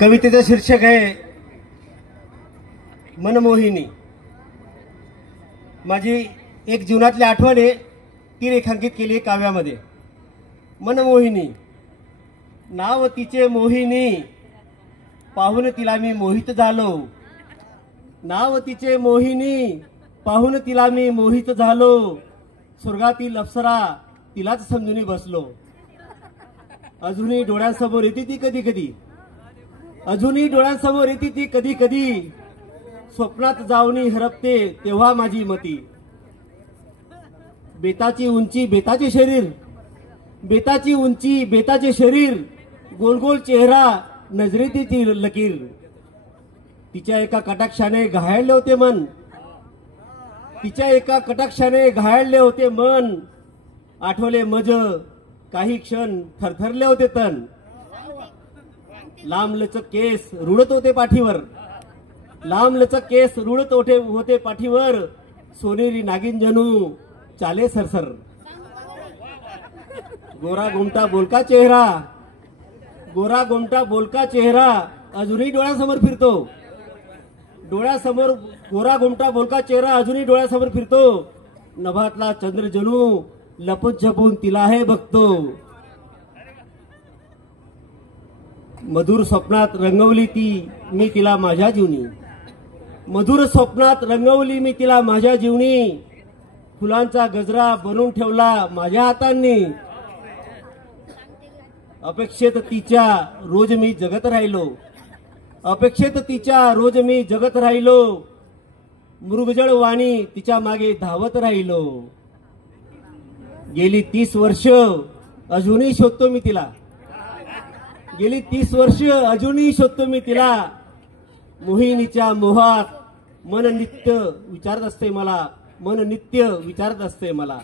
कवितेचं शीर्षक आहे मनमोहिनी। माझी एक जीवनातली आठवण आहे ती रेखांकित केली काव्यामध्ये। मनमोहिनी नाव तिचे मोहिनी, पाहून तिला मी मोहित झालो। नाव तिचे मोहिनी, पाहून तिला मी मोहित झालो। स्वर्गातील अप्सरा तिलाच समजून बसलो। अजूनही डोळ्यांसमोर येते ती कधी कधी, अजूनही डोळ्यांसमोर येते ती कधी कधी। स्वप्नात जाऊनी हरपते तेव्हा माझी मती। बेताची उंची बेताचे शरीर, बेताची उंची बेताचे शरीर, गोल गोल चेहरा नजरेतील लकीर। तिच्या एका कटाक्षाने घायळले होते मन, तिच्या एका कटाक्षाने घायळले होते मन। आठवले मज काही क्षण थरथरले होते तन। लांब लचक केस रुळत होते पाठीवर, लांब लचक केस रुळत होते पाठीवर। सोनेरी नागिन जणू चाले सरसर। गोरा गोमटा बोलका चेहरा, गोरा गोमटा बोलका चेहरा अजूनही डोळ्यासमोर फिरतो। डोळ्यासमोर गोरा गोमटा बोलका चेहरा अजूनही डोळ्यासमोर फिरतो। नभातला चंद्र जणू लपून छपून तिला हे बघतो। मधुर स्वप्नात रंगवली ती मी तिला माझ्या जीवनी, मधुर स्वप्नात रंगवली मी तिला माझ्या जीवनी। फुलांचा गजरा बनवून ठेवला माझ्या हातांनी। अपेक्षेत तिच्या रोज मी जगत राहिलो, अपेक्षेत तिच्या रोज मी जगत राहिलो। मृगजळ वाणी तिच्या मागे धावत राहिलो। गेली 30 वर्ष अजूनही शोधतो मी तिला, गेली 30 वर्ष अजूनही शोधतो मी तिला। मोहिनीच्या मोहात मन नित्य विचारत असते मला, मन नित्य विचारत असते मला।